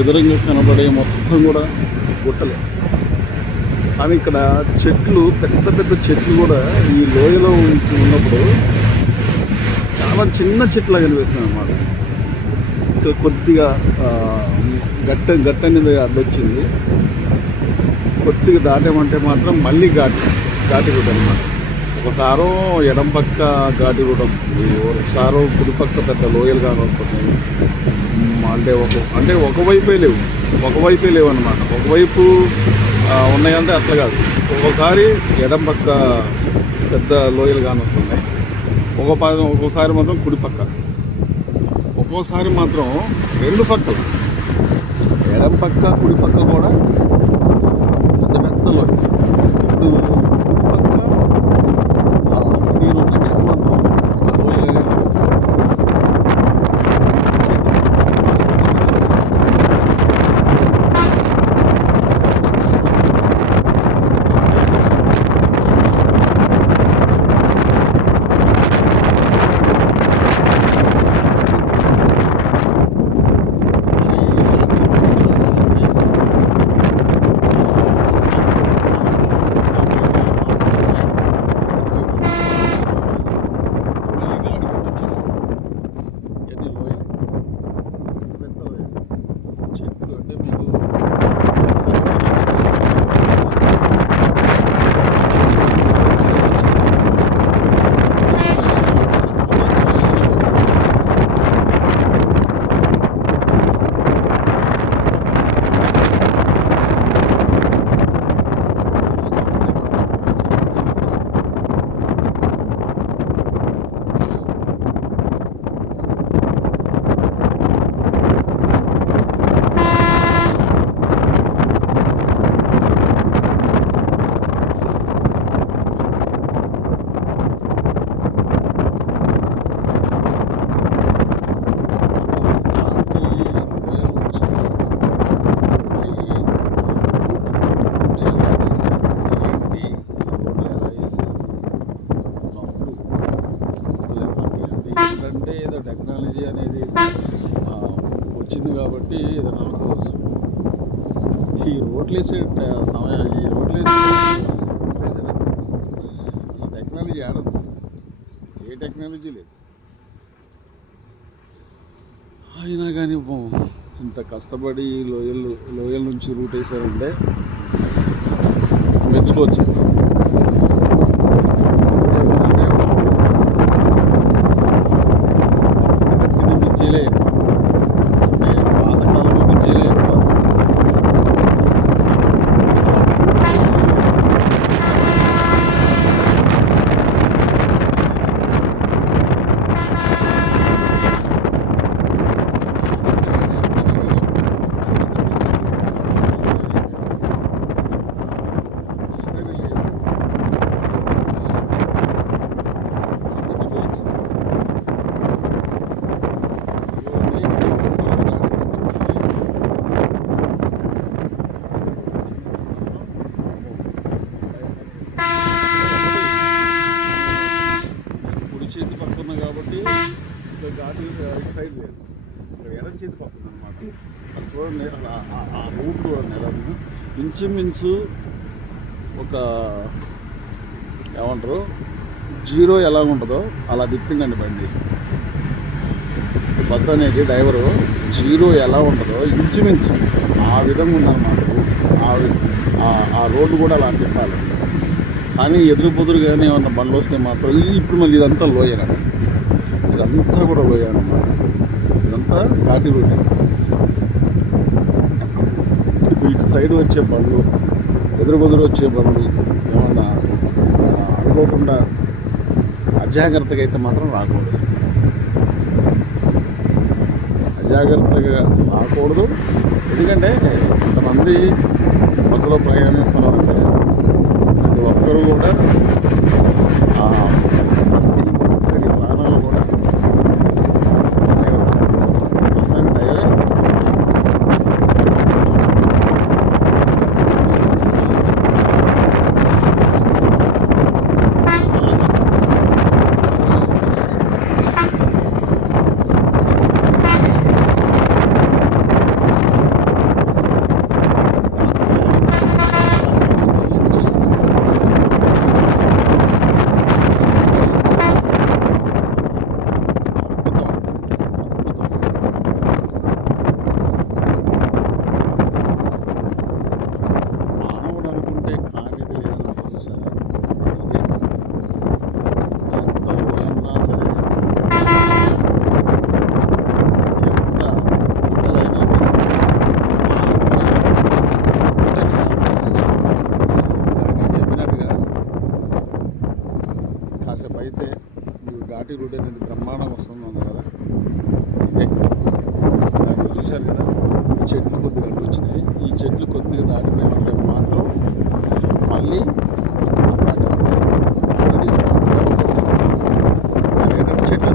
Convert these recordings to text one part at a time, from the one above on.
ఎదురుగా కనబడే మొత్తం కూడా గుట్టలే. కానీ ఇక్కడ చెట్లు, పెద్ద పెద్ద చెట్లు కూడా ఈ లోయలో ఉన్నప్పుడు చాలా చిన్న చెట్లు కనిపిస్తున్నాయి అన్నమాట. ఇక్కడ కొద్దిగా గట్ట అనేది అడ్డొచ్చింది. కొద్దిగా దాటామంటే మాత్రం మళ్ళీ ఘాటి రోడ్ అనమాట. ఒకసారో ఎడం పక్క ఘాటి రోడ్ వస్తుంది, ఒకసారో కుడిపక్క పెద్ద లోయలు కానీ వస్తున్నాయి. అంటే ఒకవైపే లేవు అనమాట. ఒకవైపు ఉన్నాయంటే అట్లా కాదు. ఒక్కోసారి ఎడం పక్క పెద్ద లోయలు కానీ వస్తున్నాయి, ఒక్కోసారి మాత్రం కుడిపక్క, ఒక్కోసారి మాత్రం రెండు పక్కలు ఎడం పక్క కుడిపక్క కూడా పెద్ద పెద్ద లోయలు. పక్క నీరు కేసు మాత్రం లోయలు. అంటే ఏదో టెక్నాలజీ అనేది వచ్చింది కాబట్టి ఏదైనా అనుకోవచ్చు. ఈ రోడ్లు వేసే అసలు టెక్నాలజీ ఆడదు, ఏ టెక్నాలజీ లేదు. అయినా కానీ ఇంత కష్టపడి లోయల నుంచి రూట్ వేసారంటే మెచ్చుకోవచ్చు. చేతి పక్కన కాబట్టి ఇక్కడ ఘాటి రైట్ సైడ్ లేదు, ఇక్కడ ఎడం చేతి పక్కన అనమాట. అది చూడండి, ఆ రూట్ చూడండి ఎలా ఇంచుమించు ఒక ఏమంటారు జీరో ఎలా ఉంటుందో అలా తిప్పిందండి బండి. బస్సు అనేది డ్రైవరు జీరో ఎలా ఉంటుందో ఇంచుమించు ఆ విధంగా ఉందన్నమాట. ఆ రోడ్డు కూడా అలా తిప్పాలి. కానీ ఎదురుగానే ఏమన్నా బండ్లు వస్తే మాత్రం ఇప్పుడు మళ్ళీ ఇదంతా లోయన, ఇదంతా కూడా లోయ అన్నమాట. ఇదంతా ఘాటి రోడ్. ఇప్పుడు ఇటు సైడ్ వచ్చే బండ్లు, ఎదురు వచ్చే బండ్లు ఏమన్నా అనుకోకుండా అజాగ్రత్తగా అయితే మాత్రం రాకూడదు. అజాగ్రత్తగా రాకూడదు. ఎందుకంటే కొంతమంది బస్సులో ప్రయాణిస్తున్నారంటే ప్రతి ఒక్కరు కూడా ప్రాణాలు కూడా రోడ్డు బ్రహ్మాండంగా వస్తుంది కదా. ఇదే దాంట్లో చూశారు కదా, ఈ చెట్లు కొద్దిగా అడ్డు వచ్చినాయి. ఈ చెట్లు కొద్దిగా దాటిపోయినంటే మాత్రం మళ్ళీ చెట్లు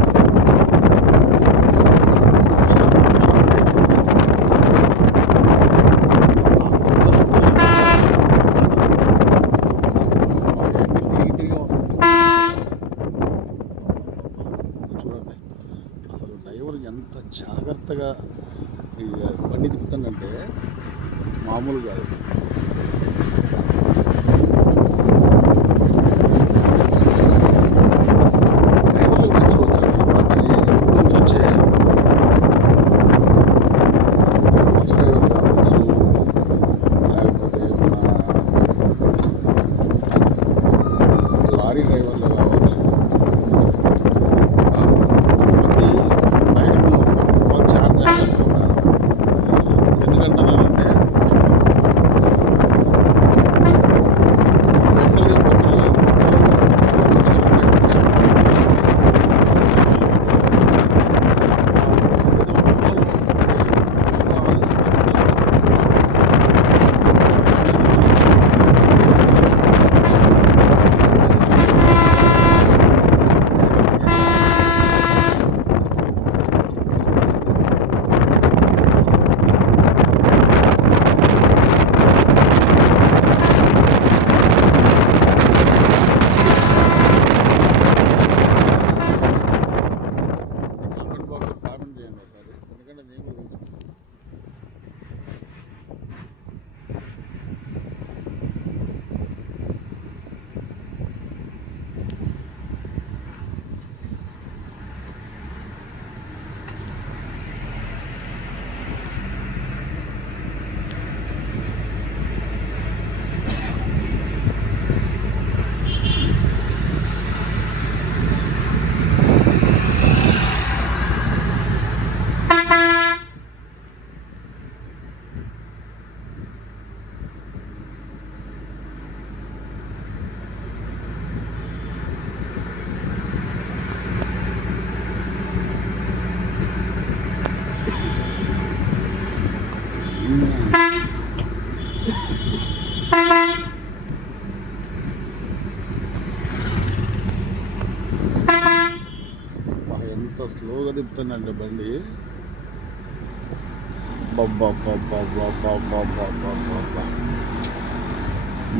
తిరిగి వస్తుంది. చూడండి అసలు డ్రైవర్ ఎంత జాగ్రత్తగా ఈ బండి తిప్పుతుందంటే మామూలు కాదు. డ్రైవర్లు పెంచుకోవచ్చు నుంచి వచ్చే బస్ డ్రైవర్లు కావచ్చు, లేకపోతే మన లారీ డ్రైవర్లు కావచ్చు, ఎందుకంటున్నానంటే కామెంట్ చేయండి ఒకసారి, ఎందుకంటే నేను కూడా ఎంత స్లోగా తిప్పుతుందంటే బండి.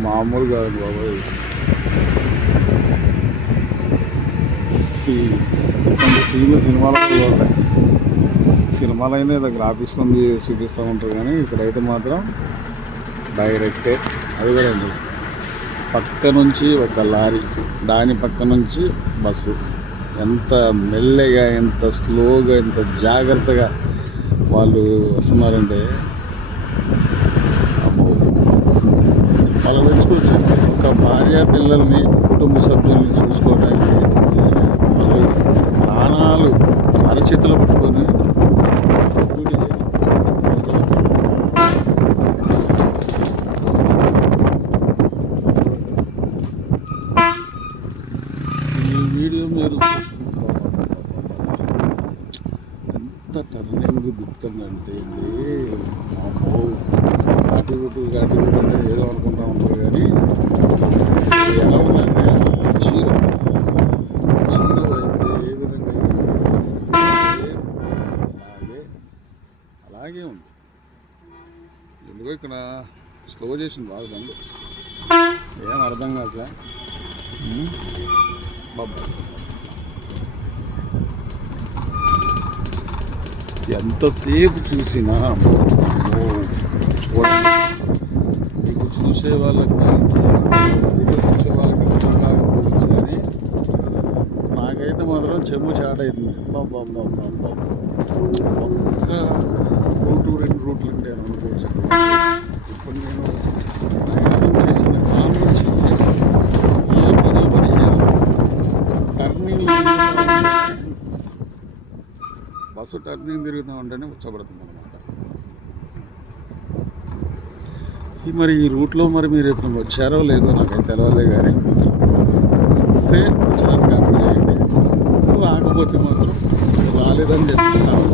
మామూలు కాదు బాబాయ్. ఈ సినిమాలో చూడాలి, సినిమాలైనా ఏదో గ్రాఫిక్స్ చూపిస్తూ ఉంటుంది, కానీ ఇక్కడైతే మాత్రం డైరెక్టే. అది కూడా ఉంది, పక్క నుంచి ఒక లారీ, దాని పక్క నుంచి బస్సు. ఎంత మెల్లగా, ఎంత స్లోగా, ఎంత జాగ్రత్తగా వాళ్ళు వస్తున్నారంటే వాళ్ళు పెంచుకోవచ్చు. ఒక భార్య పిల్లల్ని, కుటుంబ సభ్యుల్ని చూసుకోవడానికి వాళ్ళు ప్రాణాలు అరచేతులు పట్టుకొని డ్యూటీ చేయాలి. ఈ వీడియో మీరు ఎంత టర్నింగ్ దిగుతుందంటే అండి, ఘాటి రూటు అంటే ఏదో అనుకుంటా ఉంటారు, కానీ ఎలా ఉందంటే జీరో అయితే ఏ విధంగా అలాగే ఉంది. ఎందుకో ఇక్కడ స్లో చేసింది బాగా బండి, ఏం అర్థం కావట్లే బాబా. ఎంతసేపు చూసినా చూడండి, మీకు చూసే వాళ్ళకి కానీ నాకైతే మాత్రం చెంబు చాట అవుతుంది. ఒక్క రూటు 2 రూట్లు అంటే అనుకోవచ్చు. ఇప్పుడు నేను ప్రయాణం చేసిన కాలం నుంచి ఏ పని టర్నింగ్ బస్సు టర్నింగ్ తిరుగుతూ ఉంటేనే ఉచ్చబడుతుంది అనమాట. మరి ఈ రూట్లో మరి మీరు ఎప్పుడు వచ్చారో లేదో నాకైతే తెలియలే, కానీ వచ్చినాను కామెంట్ చేయండి. నువ్వు ఆటో రాకపోతే మాత్రం రాలేదని చెప్తాను.